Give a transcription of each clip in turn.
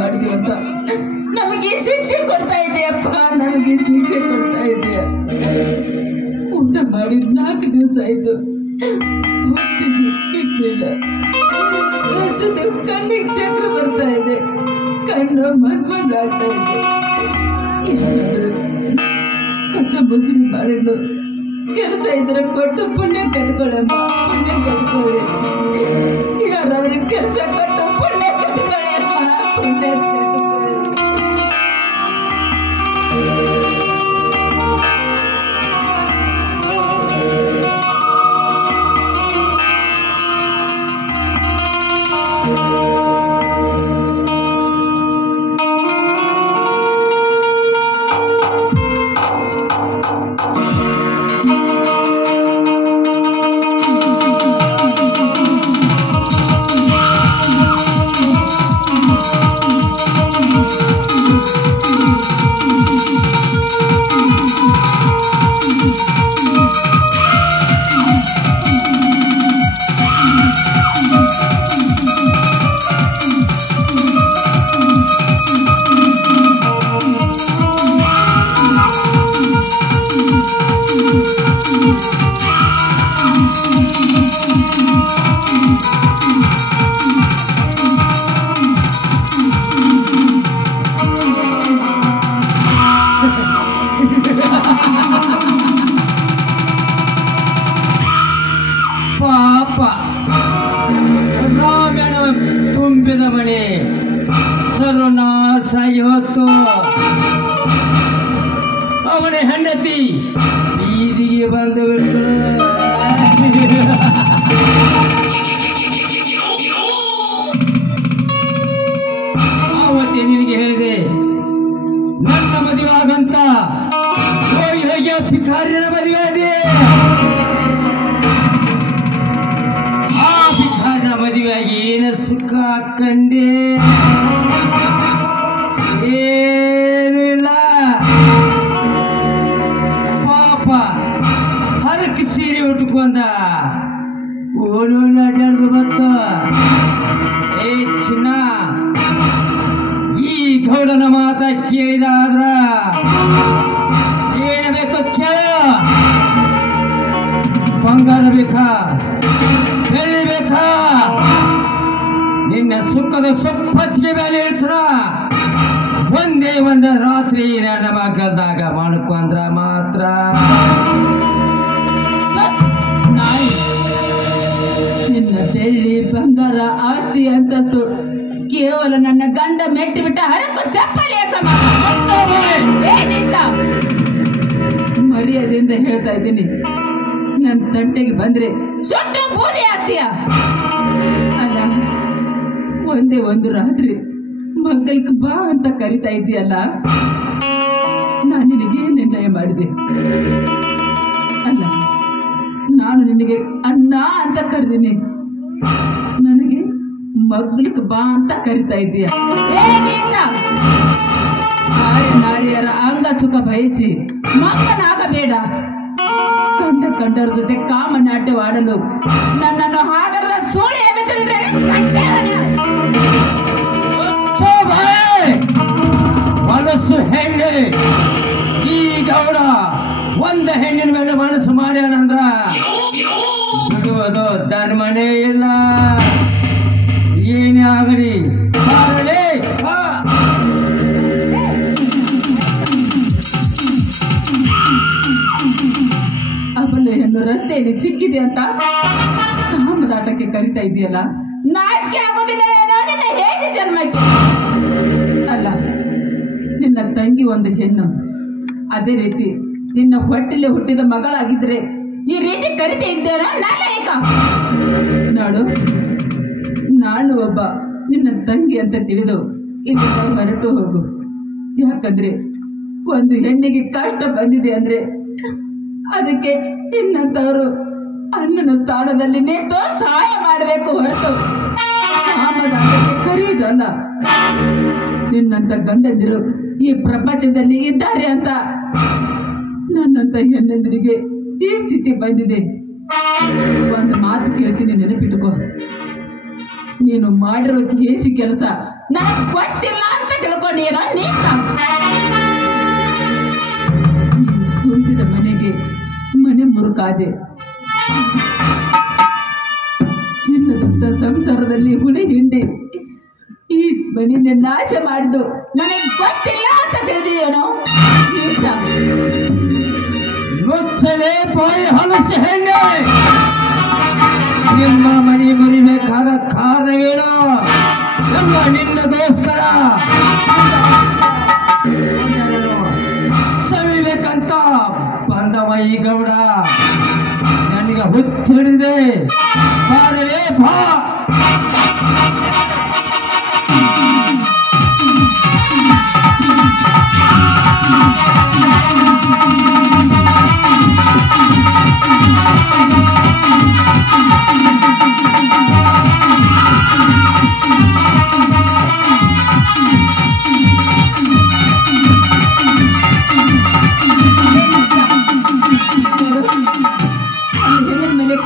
ಮಾಡಿದೀವಿ ಅಂತ ನಮಗೆ ಶಿಕ್ಷೆ ಕೊಡ್ತಾ ಇದೆಯಪ್ಪ, ನಮಗೆ ಶಿಕ್ಷೆ ಕೊಡ್ತಾ ಇದೆಯ. ಊಟ ಮಾಡಿ 4 ದಿವಸ ಆಯ್ತು, ಇಟ್ಟಿಲ್ಲ. ಕಣ್ಣಿಗೆ ಚಕ್ರ ಬರ್ತಾ ಇದೆ, ಕಣ್ಣು ಮಜ್ಮಜ್ ಆಗ್ತಾ ಇದೆ. ಯಾರಾದ್ರೂ ಕಸ ಮುಸುರಿ ಮಾಡಿದ್ದು ಕೆಲಸ ಇದ್ರೆ ಕೊಟ್ಟು ಪುಣ್ಯ ಕಟ್ಕೊಳ್ಳಮ್ಮ, ಪುಣ್ಯ ಕಟ್ಕೊಳ್ಳಿ. ಯಾರಾದ್ರೂ ಕೆಲಸ ಕೊಟ್ಟು ಪುಣ್ಯ ಕಟ್ಕೊಳ್ಳಿ ಅಮ್ಮ, ಪುಣ್ಯ ಕಟ್ಕೊಳ್ಳಿ. ತುಂಬಿದ ಮನೆ ಸರ್ವನಾಶಾಗಿ ಹೊತ್ತು ಅವನ ಹೆಂಡತಿ ಬೀದಿಗೆ ಬಂದು ಬಿಟ್ಟು ಆವತ್ತೇ ನಿನಗೆ ಹೇಳಿದೆ, ನನ್ನ ಮದುವೆ ಆಗಂತ ಹೋಗಿ ಹೋಗಿ ಪಿಕಾರಿನ ಮದುವೆ ಇದೆ. ಮದುವೆಯಾಗಿ ಏನು ಸುಖ ಹಾಕಂಡೆ, ಏನು ಇಲ್ಲ. ಪಾಪ ಹರಕ್ಕೆ ಸೀರೆ ಉಟ್ಕೊಂಡ ಓಣು ಅಡ್ಯಾಡ್ದು ಬತ್ತ. ಏ ಚಿನ್ನ, ಈ ಗೌಡನ ಮಾತ ಕೇಳಿದಾದ್ರ ಏನು ಬೇಕು ಕೇಳ. ಬಂಗಾರ ಬೇಕಾ, ಬೆಳ್ಳಿ ಬೇಕಾ, ನಿನ್ನ ಸುಖದ ಸುಪ್ಪತ್ತಿಗೆ ಮೇಲೆ ಇರ್ತಾರ. ಒಂದೇ ಒಂದು ರಾತ್ರಿ ನನ್ನ ಮಗಲ್ದಾಗ ಮಾಡ್ಕೊಂಡ್ರ ಮಾತ್ರ. ನಿನ್ನ ಬೆಳ್ಳಿ ಬಂಗಾರ ಆಸ್ತಿ ಅಂತದ್ದು ಕೇವಲ ನನ್ನ ಗಂಡ ಮೆಟ್ಟಿ ಬಿಟ್ಟ ಹರಕು ಚಪ್ಪಲಿಯ ಮರ್ಯಾದೆಯಿಂದ ಹೇಳ್ತಾ ಇದ್ದೀನಿ, ನನ್ನ ತಂಟೆಗೆ ಬಂದ್ರೆ ಸೊಟ್ಟು ಬೂದಿ ಆಗ್ತೀಯ. ಅಲ್ಲ, ಒಂದೇ ಒಂದು ರಾತ್ರಿ ಮಕ್ಕಳಿಗೆ ಬಾ ಅಂತ ಕರಿತಾ ಇದೆಯಲ್ಲ, ನಾನು ನಿನಗೆ ನಿರ್ಣಯ ಮಾಡಿದೆ. ಅಲ್ಲ, ನಾನು ನಿನಗೆ ಅಣ್ಣ ಅಂತ ಕರೆದೀನಿ, ನನಗೆ ಮಗ್ಲಿಗೆ ಬಾ ಅಂತ ಕರಿತಾ ಇದೀಯ. ನಾರಿಯರ ಅಂಗ ಸುಖ ಬಯಸಿ ಮಕ್ಕನಾಗಬೇಡ. ಕಂಡರ ಜೊತೆ ಕಾಮನಾಟ್ಯವಾಡಲು ನನ್ನನ್ನು ಹಾಗರದ ಸೋಳಿ ಎಂದು ತಿಳಿದರೆ ಮನಸ್ಸು ಹೆಣ್ಣೆ. ಈ ಗೌಡ ಒಂದ ಹೆಣ್ಣಿನ ಮೇಲೆ ಮನಸ್ಸು ಮಾಡ್ಯಾನಂದ್ರ ಬಿಡುವುದು ಧರ್ಮನೇ ಇಲ್ಲ. ಏನೇ ಆಗಲಿ ಅಬಲೆಯನ್ನು ರಸ್ತೆಯಲ್ಲಿ ಸಿಕ್ಕಿದೆ ಅಂತ ಕಾಮದಾಟಕ್ಕೆ ಕರಿತಾ ಇದೆಯಲ್ಲ, ನಾಚಿಕೆ ಆಗೋದಿಲ್ಲವೇನೋ ನಿನ್ನ ಹೇಗೆ ಜನ್ಮಕ್ಕೆ? ಅಲ್ಲ, ನಿನ್ನ ತಂಗಿ ಒಂದು ಹೆಣ್ಣು, ಅದೇ ರೀತಿ ನಿನ್ನ ಹೊಟ್ಟೆಲೆ ಹುಟ್ಟಿದ ಮಗಳಾಗಿದ್ರೆ ಈ ರೀತಿ ಕರಿತಾ ಇದ್ದೇನೋ ನಾಲಾಯಕ. ನೋಡು, ನಾನು ಒಬ್ಬ ನಿನ್ನ ತಂಗಿ ಅಂತ ತಿಳಿದು ಇಲ್ಲಿಂದ ಹೊರಟು ಹೋಗು. ಯಾಕಂದ್ರೆ ಒಂದು ಹೆಣ್ಣಿಗೆ ಕಷ್ಟ ಬಂದಿದೆ ಅಂದ್ರೆ ಅದಕ್ಕೆ ನಿನ್ನಂತವರು ಅಣ್ಣನ ಸ್ಥಾನದಲ್ಲಿ ನಿಂತು ಸಹಾಯ ಮಾಡಬೇಕು ಹೊರತು ಕಾಮದಾಟಕ್ಕೆ ಕರೆಯುವುದಲ್ಲ. ನಿನ್ನಂತ ಗಂಡಂದಿರು ಈ ಪ್ರಪಂಚದಲ್ಲಿ ಇದ್ದಾರೆ ಅಂತ ನನ್ನಂತ ಹೆಣ್ಣಂದಿರಿಗೆ ಈ ಸ್ಥಿತಿ ಬಂದಿದೆ. ಒಂದು ಮಾತು ಕೇಳ್ತೀನಿ, ನೆನಪಿಟ್ಟುಕೋ. ನೀನು ಮಾಡಿರೋ ಹೇಸಿ ಕೆಲಸ ನನಗೆ ಗೊತ್ತಿಲ್ಲ ಅಂತ ತಿಳ್ಕೊಂಡೇನ ತುಂಬಿದ ಮನೆಗೆ ಮನೆ ಮುರುಕಾದೆ. ಚಿನ್ನದಂತ ಸಂಸಾರದಲ್ಲಿ ಹುಳಿ ಹಿಂಡಿ ಈ ಮನೆಯ ನಾಶ ಮಾಡಿದ್ದು ನನಗೆ ಗೊತ್ತಿಲ್ಲ ಅಂತ ತಿಳಿದಿದೇನೋ? ಮುಚ್ಚಲೆ ಬಾಯಿ ಹಲಸು ಹೆಣ್ಣೆ, ನಿಮ್ಮ ಮನೆ ಮುರಿಬೇಕಾದ ಕಾರಣವೇನೋ? ಎಲ್ಲ ನಿನ್ನಗೋಸ್ಕರ ಸವಿಬೇಕಂತ ಬಂದವ ಈ ಗೌಡ. ನನಗೆ ಹುಚ್ಚಿಡಿದೆ, ಬಾರಲೇ ಬಾ.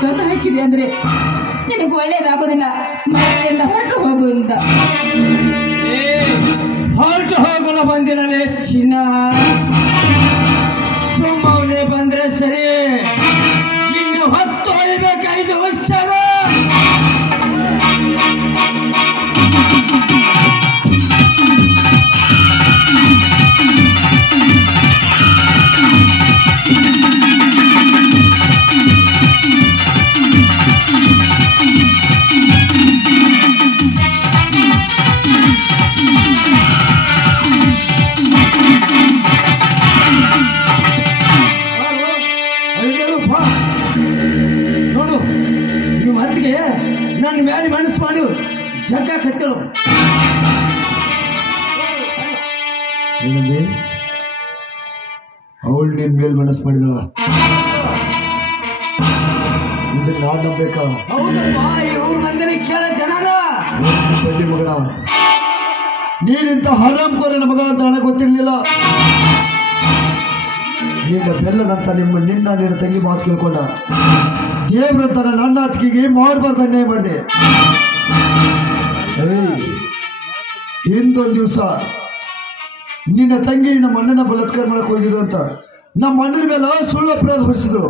ಕಣ್ಣು ಹಾಕಿದೆ ಅಂದ್ರೆ ನಿನಗೆ ಒಳ್ಳೇದಾಗೋದಿಲ್ಲ. ಮನೆಯಿಂದ ಹೊರಟು ಹೋಗುವುದಿಲ್ಲ. ಹೊರಟು ಹೋಗಲು ಬಂದಿರಲೇ ಚಿನ್ನ, ಸುಮ್ಮನೆ ಬಂದ್ರೆ ಸರಿ. ಇನ್ನು 10 ಹೊಯ್ಬೇಕು, 5 ವರ್ಷ. ನೋಡು, ನಿಮ್ಮ ಅತ್ತಿಗೆ ನನ್ನ ಮೇಲೆ ಮನಸ್ಸು ಮಾಡು ಜಗ್ಗ ಕತ್ತಳು. ಏನಂದಿ? ಅವಳು ನಿನ್ ಮೇಲ್ ಮನಸ್ಸು ಮಾಡಿದಳ, ಇದನ್ನ ನಾನು ನಂಬೇಕಾ? ಹೌದಪ್ಪ, ಇವ್ರ ಮಂದಿರ ಕೇಳ ಜನನ ಬಡ್ಡಿ ಮಗನ, ನೀನಿಂತ ಹರಾಮ್ಕೋರನ ಮಗ ಅಂತ ನನಗೆ ಗೊತ್ತಿರ್ಲಿಲ್ಲ. ನಿನ್ನ ಬೆಲ್ಲದಂತ ನಿನ್ನ ತಂಗಿ ಮಾತು ಕೇಳ್ಕೊಂಡ ದೇವ್ರಂತ ನನ್ನ ಅಣ್ಣ ಅತ್ತಿಗೆಗೆ ಮಾಡಬಾರ್ದು ಅನ್ಯಾಯ ಮಾಡಿದೆ. ಹಿಂದೊಂದು ದಿವಸ ನಿನ್ನ ತಂಗಿ ನಮ್ಮ ಅಣ್ಣನ ಬಲಾತ್ಕಾರ ಮಾಡಕ್ ಹೋಗಿದ್ರು ಅಂತ ನಮ್ಮ ಅಣ್ಣನ ಮೇಲೆ ಸುಳ್ಳು ಅಪರಾಧ ಹೊರಿಸಿದ್ರು.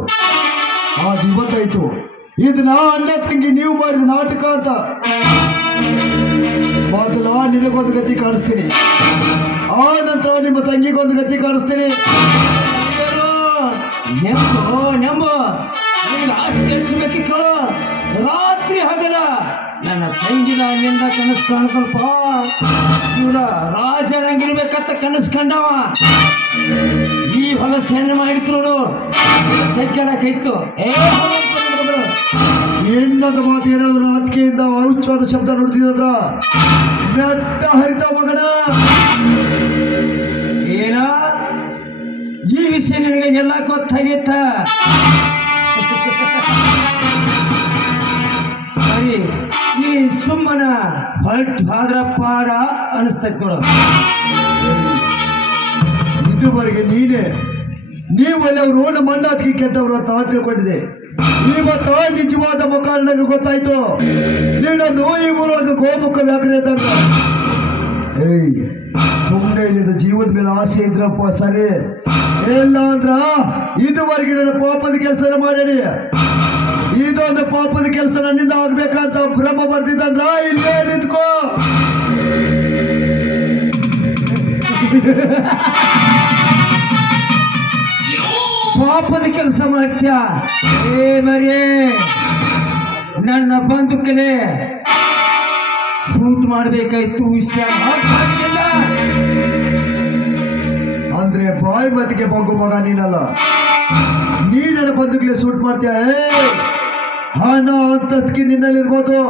ಅದು ಇವತ್ತಾಯ್ತು. ಇದನ್ನ ಅಣ್ಣ ತಂಗಿ ನೀವು ಮಾಡಿದ ನಾಟಕ ಅಂತ. ಮೊದಲ ನಿನಗೊಂದು ಗತಿ ಕಾಣಿಸ್ತೀನಿ, ಆ ನಂತರ ನಿಮ್ಮ ತಂಗಿಗೊಂದು ಗತಿ ಕಾಣಿಸ್ತೀನಿ. ನೆಂಬು ನಿಮ್ಗೆ ಆಸ್ತಿ ಹಂಚಬೇಕು ಕೇಳು. ರಾತ್ರಿ ಹಗಲ ನನ್ನ ತಂಗಿನ ನಿಂದ ಕನಸು ಕಾಣ್ಸಲ್ಪ. ಇವರ ರಾಜರಂಗಿರ್ಬೇಕಂತ ಕನಸು ಕಂಡವ. ಈ ಹೊಲಸ ಹೆಣ್ಣು ಮಾಡಿತ್ತು ನೋಡು, ಹೆಗ್ಗಡಕೈತು. ಹೆಣ್ಣದ ಮಾತು ಏನಾದ್ರು ಆತ್ಕೆಯಿಂದ ಔಚ್ಛವಾದ ಶಬ್ದ ನುಡಿದಿದ್ರ ಬೆಟ್ಟ ಹರಿತ ಮಗನ. ಏನ ಈ ವಿಷಯ ನಿನಗೆ ಎಲ್ಲ ಗೊತ್ತಾಗೈತ? ಸರಿ, ನೀ ಸುಮ್ಮನ ಹೊರಟು ಆದ್ರ ಪಾಡ ಅನಿಸ್ತೈತಿ ನೋಡು. ಇದುವರೆಗೆ ನೀವೆಲ್ಲವರು ನಮ್ಮ ಅಣ್ಣ ಅತ್ತಿಗೆ ಕೆಟ್ಟವರು ಅಂತ ತಿಳ್ಕೊಂಡಿದೆ. ಇವತ್ತ ನಿಜವಾದ ಮುಖ ನನಗೆ ಗೊತ್ತಾಯ್ತು. ನೀನನ್ನು ಈ ಊರೊಳಗೆ ಗೋಮುಖ ವ್ಯಾಘ್ರ ಇದ್ದಂಗ. ಸುಮ್ಮನೆ ಇಲ್ಲಿಂದ ಜೀವದ ಮೇಲೆ ಆಸೆ ಇದ್ರಪ್ಪ ಸರಿ, ಇಲ್ಲ ಅಂದ್ರ ಇದುವರೆಗೆ ನನ್ನ ಪಾಪದ ಕೆಲಸ ಮಾಡೀನಿ. ಇದೊಂದು ಪಾಪದ ಕೆಲಸ ನನ್ನಿಂದ ಆಗ್ಬೇಕಂತ ಭ್ರಮ ಬರ್ತಿದ್ದಂದ್ರ ಇಲ್ಲೇ ನಿಂತ್ಕೋ. ಪಾಪದ ಕೆಲಸ ಮಾಡ್ತೀಯ? ಏ ಮರೇ, ನನ್ನ ಬಂದುಕಲೆ ಸೂಟ್ ಮಾಡಬೇಕಾಯ್ತು. ವಿಷಯ ಅಂದ್ರೆ ಬಾಯ್ ಮತಿಗೆ ಬಗ್ಗು ಮಗ ನೀನಲ್ಲ. ನೀ ನನ್ನ ಬಂದುಕಲೆ ಸೂಟ್ ಮಾಡ್ತೀಯ. ಹಣ ಅಂತಸ್ತಿಗೆ ನಿನ್ನಲ್ಲಿರ್ಬೋದು,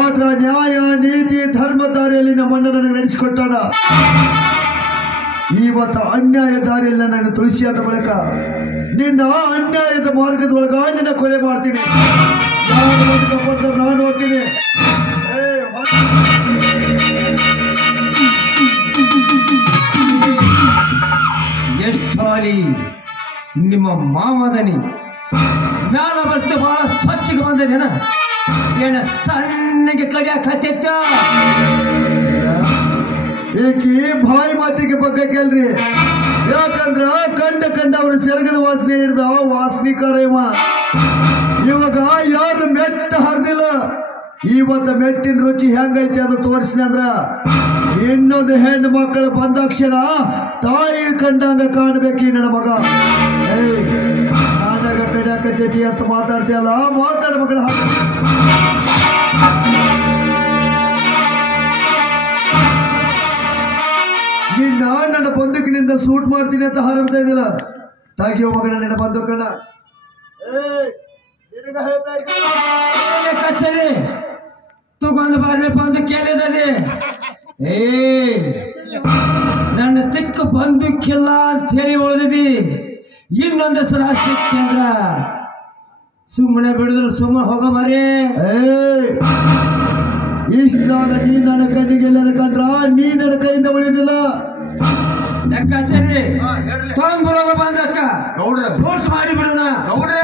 ಆದ್ರ ನ್ಯಾಯ ನೀತಿ ಧರ್ಮ ದಾರಿಯಲ್ಲಿ ನಮ್ಮ ಅಣ್ಣ ನನಗೆ ನಡೆಸಿಕೊಟ್ಟಾನ. ಇವತ್ತ ಅನ್ಯಾಯ ದಾರಿಯಲ್ಲಿ ನನ್ನ ತುಳಸಿಯಾದ ಬಳಿಕ ನಿನ್ನ ಅನ್ಯಾಯದ ಮಾರ್ಗದೊಳಗ ನಿನ್ನ ಕೊಲೆ ಮಾಡ್ತೀನಿ. ನಾನು ಹೋಗ್ತೀನಿ. ಎಷ್ಟಾಲಿ ನಿಮ್ಮ ಮಾಮದನಿ ಜ್ಞಾನ ಬರ್ತೆ ಬಹಳ ಸ್ವಚ್ಛಗೆ ಬಂದ ಜನ ಏನ ಸಣ್ಣಗೆ ಕಡಿಯಾಕತ್ತೈತ ಏಕಿ ಬಾಯಿ ಮಾತಿಗೆ ಬಗ್ಗೆ ಕೇಳ್ರಿ. ಯಾಕಂದ್ರ ಕಂಡವ್ರ ಸೆರಗದ ವಾಸನೆ ಹಿಡ್ದ ವಾಸನಿಕಾರ ಇವಾಗ ಯಾರು ಮೆಟ್ಟ ಹರಿದಿಲ್ಲ. ಇವತ್ತ ಮೆಟ್ಟಿನ ರುಚಿ ಹೆಂಗೈತಿ ಅದು ತೋರಿಸಿನ ಅಂದ್ರ ಇನ್ನೊಂದು ಹೆಣ್ಣು ಮಕ್ಕಳು ಬಂದಾಕ್ಷಣ ತಾಯಿ ಕಂಡಂಗ ಕಾಣ್ಬೇಕು ನನ್ನ ಮಗ. ನಾನಾಗ ಕಡಿಯಾಕತ್ತೈತಿ ಅಂತ ಮಾತಾಡ್ತೀಯಲ್ಲ, ಮಾತಾಡ ಮಗಳ. ನಿನ್ನ ನನ್ನ ಬಂದೂಕಿನಿಂದ ಸೂಟ್ ಮಾಡ್ತೀನಿ ಅಂತ ಹಾರಾಡ್ತಾ ಇದ್ದಿಲ್ಲ. ತಾಗಿಯೋ ಮಗನ ನಿನ್ನ ಬಂದೂಕನ್ನ ಕಚೇರಿ ತಗೊಂಡು ಬರ್ಲಿ ಬಂದು ಕೇಳಿದಲ್ಲಿ ನನ್ನ ತಿಕ್ಕ ಬಂದೂಕಿಲ್ಲ ಅಂತ ಹೇಳಿ ಉಳಿದಿದಿ. ಇನ್ನೊಂದು ಸಲ ಸಿಕ್ಕಂದ್ರ ಸುಮ್ಮನೆ ಬಿಡಿದ್ರು ಸುಮ್ಮನೆ ಹೋಗ ಮರಿ. ಇಷ್ಟಾಗ ನೀ ನನ್ನ ಕಣ್ಣಿಗೆ ಎಲ್ಲರ ಕಂಡ್ರ ನೀ ನನ್ನ ಕೈಯಿಂದ ಉಳಿದಿಲ್ಲ. ಲೆಕ್ಕಾಚಾರಿ ತೊಂಬರೋಗ ಬಂದಕ್ಕ ಗೌಡ್ರ ಸೋರ್ಸ್ ಮಾಡಿ ಬಿಡೋಣ. ಗೌಡ್ರ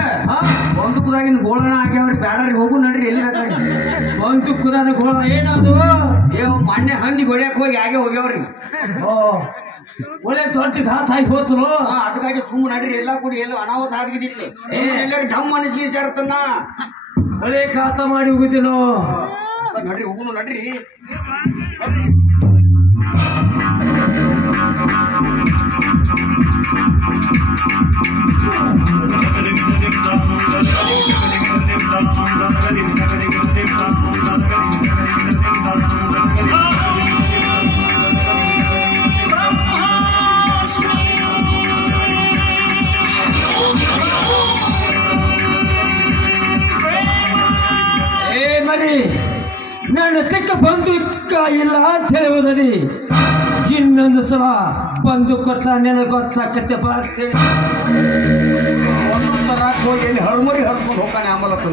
ಬಂದೂಕದಾಗಿನ ಗೋಳಣ ಆಗ್ಯಾವ್ರಿ, ಬ್ಯಾಡ್ರಿ ಹೋಗು ನಡ್ರಿ. ಎಲ್ಲಿ ಬಂದೂಕದಾನ ಗೋಳ ಏನದು? ಮೊನ್ನೆ ಹಂದಿ ಹೊಡ್ಯಾಕ ಹೋಗಿ ಹಾಗೆ ಹೋಗ್ಯಾವ್ರಿ. ಒಳ್ಳೆ ದೊಡ್ಡ ಘಾತ ಆಗಿ ಹೋತ್ರು. ಅದಕ್ಕಾಗಿ ಸುಮ್ಮನೆ ನಡ್ರಿ, ಎಲ್ಲಾ ಕೂಡಿ ಎಲ್ಲ ಅನಾಹುತ ಆಗಿದ್ದಿತ್ತು. ಎಲ್ಲರೂ ಡಮ್ ಅನಿಸ್ಗಿ ಸೇರ್ತನ್ನ ಒಳ್ಳೆ ಘಾತ ಮಾಡಿ ಹೋಗುತ್ತೇನೋ. ನಡ್ರಿ ಹೋಗುನು ನಡ್ರಿ. ನನ್ನ ತೆಕ್ಕ ಬಂದೂಕ ಇಲ್ಲ ಅಂತ ಹೇಳುವುದರಿ. ಇನ್ನೊಂದು ಸಲ ಬಂದು ಕೊಟ್ಟ ನೆನ ಗೊತ್ತಾಕತ್ತೆ ಬರ್ತೇನೆ. ಹೋಗಿ ಎಲ್ಲಿ ಹರ್ಮರಿ ಹರ್ಕೊಂಡು ಹೋಗ್ತಾನೆ ಆಂಬಲತ್ತ.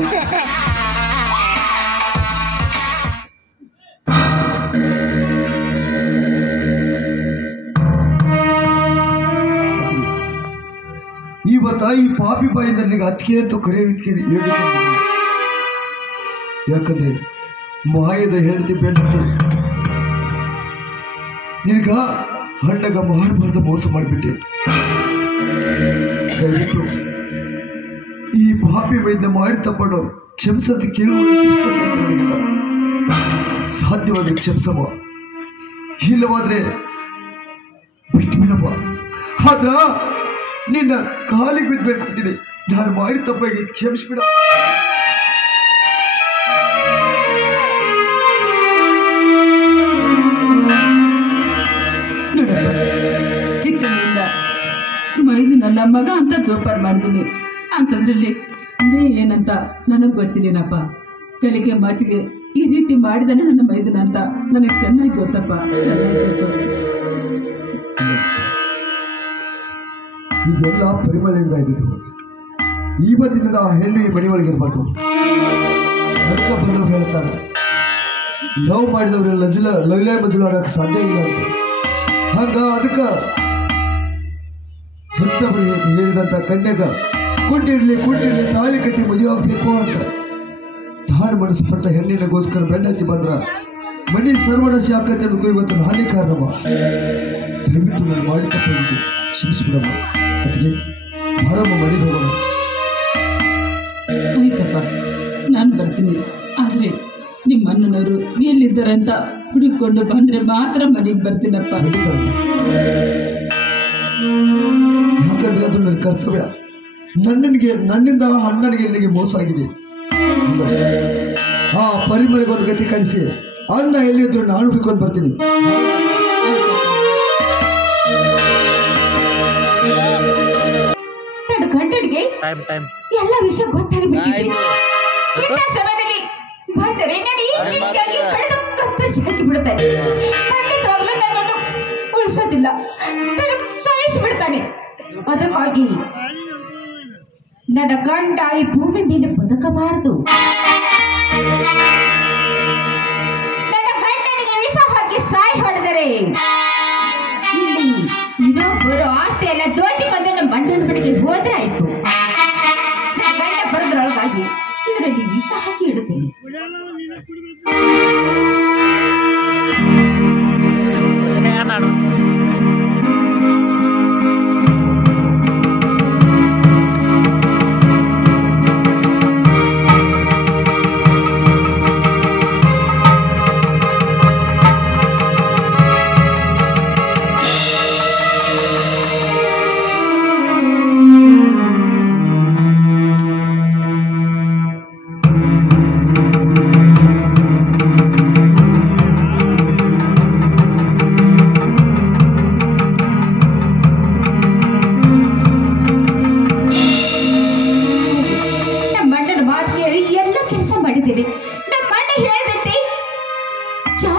ಇವತ್ತ ಈ ಪಾಪಿ ಬಾಯಿಂದ ನನಗೆ ಅತ್ತಿಗೆ ಅಂತ ಕರೆಯೋದಕ್ಕೆ ಯೋಗ್ಯತೆ. ಯಾಕಂದ್ರೆ ಮಾಯದ ಹೆಂಡತಿ ಬೆಂಡತಿ ನಿನಗ ಹಣ್ಣಗ ಮಾಡಬಾರ್ದ ಮೋಸ ಮಾಡಿಬಿಟ್ಟೆ. ದಯವಿಟ್ಟು ಈ ಪಾಪಿ ಬೈದ ಮಾಡಿ ತಪ್ಪಡು ಕ್ಷಮಿಸಂತ ಕೇಳುವ ನನಗಿಲ್ಲ. ಸಾಧ್ಯವಾದ್ರೆ ಕ್ಷಮಿಸಮ್ಮ, ಇಲ್ಲವಾದ್ರೆ ಬಿಟ್ಟು ಬಿಡಮ್ಮ. ಆದ್ರ ನಿನ್ನ ಕಾಲಿಗೆ ಬಿದ್ದು ಬೇಡ್ತಿದ್ದೀನಿ, ನಾನು ಮಾಡಿ ತಪ್ಪಾಗಿ ಕ್ಷಮಿಸ್ಬಿಡ. ಚಿಕ್ಕಂದಿಂದ ಮೈದು ನನ್ನ ಮಗ ಅಂತ ಜೋಪಾನ ಮಾಡಿದ್ದೀನಿ. ಅಂತಂದ್ರಲ್ಲಿ ನೀ ಏನಂತ ನನಗೆ ಗೊತ್ತಿಲ್ಲನಪ್ಪ. ಕಲಿಕೆ ಮಾತಿಗೆ ಈ ರೀತಿ ಮಾಡಿದಾನೆ ನನ್ನ ಮೈದನ ಅಂತ ನನಗೆ ಚೆನ್ನಾಗಿ ಗೊತ್ತಪ್ಪ, ಚೆನ್ನಾಗಿ ಗೊತ್ತು. ಇದೆಲ್ಲ ಪರಿಮಳದಿಂದ ಇದ್ದಿದ್ದು. ಇವತ್ತಿನಿಂದ ಆ ಹೆಣ್ಣು ಈ ಮನೆಯೊಳಗಿರ್ಬಾರ್ದು. ಅದಕ್ಕೆ ಬಂದವರು ಹೇಳ್ತಾರೆ, ಲವ್ ಮಾಡಿದವ್ರೆಲ್ಲ ಲವ್ಲೇ ಮಜಲು ಆಡೋಕೆ ಸಾಧ್ಯ ಇಲ್ಲ ಅಂತ. ಹಂಗ ಅದಕ್ಕೆ ಹೆತ್ತವರು ಹೇಳಿದಂಥ ಕನ್ಯಾಗ ಕುಂಡಿರ್ಲಿ ತಾಳಿ ಕಟ್ಟಿ ಮದುವೆ ಆಗಬೇಕು ಅಂತ ತಾಳು ಮನಸ್ಸು ಪಟ್ಟ ಹೆಣ್ಣಿನಗೋಸ್ಕರ ಬೆನ್ನತ್ತಿ ಬಂದ್ರ ಮನಿ ಸರ್ವನಾಶ ಆಕತ್ತೆ ಅನ್ನೋದು ಇವತ್ತು ನಾನೇ ಕಾರಣಮ್ಮ. ದಯವಿಟ್ಟು ನಾನು ಮಾಡಿ ತಪ್ಪಿದ್ದು ಕ್ಷಮಿಸ್ಬಿಡಮ್ಮ. ಅದಕ್ಕೆ ಬಾರಮ್ಮ ಮನೆಗೆ ಹೋಗೋಣ. ಆಯ್ತಪ್ಪ, ನಾನು ಬರ್ತೀನಿ. ಆದರೆ ನಿಮ್ಮ ಅಣ್ಣನವರು ಎಲ್ಲಿದ್ದಾರೆ ಅಂತ ಹುಡುಕೊಂಡು ಬಂದರೆ ಮಾತ್ರ ಮನೆಗೆ ಬರ್ತೀನಪ್ಪ. ಯಾಕಂದ್ರೆ ಅದು ನನ್ನ ಕರ್ತವ್ಯ. ನನ್ನಿಂದ ಅಣ್ಣನಿಗೆ ನಿನಗೆ ಮೋಸ ಆಗಿದೆ. ಆ ಪರಿಮಳಿಗೆ ಒಂದು ಗತಿ ಕಾಣಿಸಿ ಅಣ್ಣ ಎಲ್ಲಿದ್ರು ನಾನು ಹುಡುಕೊಂಡು ಬರ್ತೀನಿ. ಗಂಡನಿಗೆ ಎಲ್ಲ ವಿಷಯ ಗೊತ್ತಾಗಬೇಕಿದೆ. ಇಂಥ ಸಮಯದಲ್ಲಿ ಬಂದರೆ ನಾನು ಈಚೆಯಾಗಿ ಕಳೆದು ಕತ್ತರಿಸಿ ಬಿಡುತ್ತಾನೆ. ಖಂಡಿತವಾಗ್ಲೂ ನನ್ನನ್ನು ಉಳಿಸೋದಿಲ್ಲ, ನಾನು ಸಾಯಿಸಿಬಿಡ್ತಾನೆ. ಅದಕ್ಕಾಗಿ ನನ್ನ ಗಂಡ ಈ ಭೂಮಿ ಮೇಲೆ ಬದುಕಬಾರದು. ನನ್ನ ಗಂಡನಿಗೆ ವಿಷ ಹಾಕಿ ಸಾಯಿ ಹೊಡೆದರೆ ಇಲ್ಲಿ ಇನ್ನೊಬ್ಬರು ಆಸ್ತಿ ಎಲ್ಲ ದೋಚಿಕೊಂಡು ನಮ್ಮ ಗಂಡನ ಬಳಿಗೆ ಹೋದ್ರೆ ಆಯ್ತು. ನನ್ನ ಗಂಡ ಬರೋದ್ರೊಳಗಾಗಿ ಇದರಲ್ಲಿ ವಿಷ ಹಾಕಿ ಇಡುತ್ತೇನೆ.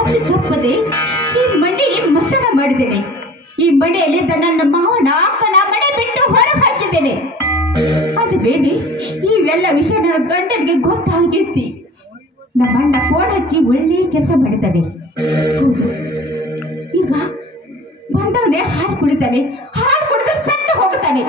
ಚಾಚು ಚಪ್ಪದೆ ಈ ಮಂಡಿಗೆ ಮಸಣ ಮಾಡಿದ್ದೇನೆ. ಈ ಮನೆಯಲ್ಲಿದ್ದ ನನ್ನ ಮಾವನ ಅಕ್ಕನ ಮನೆ ಬಿಟ್ಟು ಹೊರಗೆ ಹಾಕಿದ್ದೇನೆ. ಅದು ಬೇಡಿ ಇವೆಲ್ಲ ವಿಷಯ ನನ್ನ ಗಂಡನಿಗೆ ಗೊತ್ತಾಗೈತಿ. ನಮ್ಮ ಅಣ್ಣ ಫೋನ್ ಹಚ್ಚಿ ಒಳ್ಳೆ ಕೆಲಸ ಮಾಡಿದ್ದಾನೆ. ಹೌದು, ಈಗ ಬಂದವನೇ ಹಾಲು ಕುಡಿತಾನೆ, ಹಾಲು ಕುಡಿದು ಸತ್ತು ಹೋಗುತ್ತಾನೆ.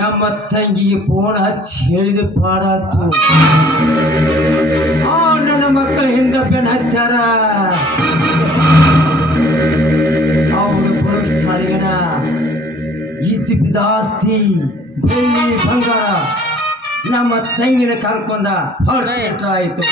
ನಮ್ಮ ತಂಗಿಗೆ ಫೋನ್ ಹಚ್ಚಿ ಹೇಳಿದ ಪಾಡಾತು. ನನ್ನ ಮಕ್ಕಳ ಹಿಂದೆ ಬೆನ್ನು ಹಚ್ಚಾರ. ಅವರು ಬರುಷ್ಠಾಳಿಗನ ಇದ್ದು ಬಿದಾಸ್ತಿ ಬೆಳ್ಳಿ ಬಂಗಾರ ನಮ್ಮ ತಂಗಿನ ಕರ್ಕೊಂಡ ಹೊರಟ ಆಯ್ತು.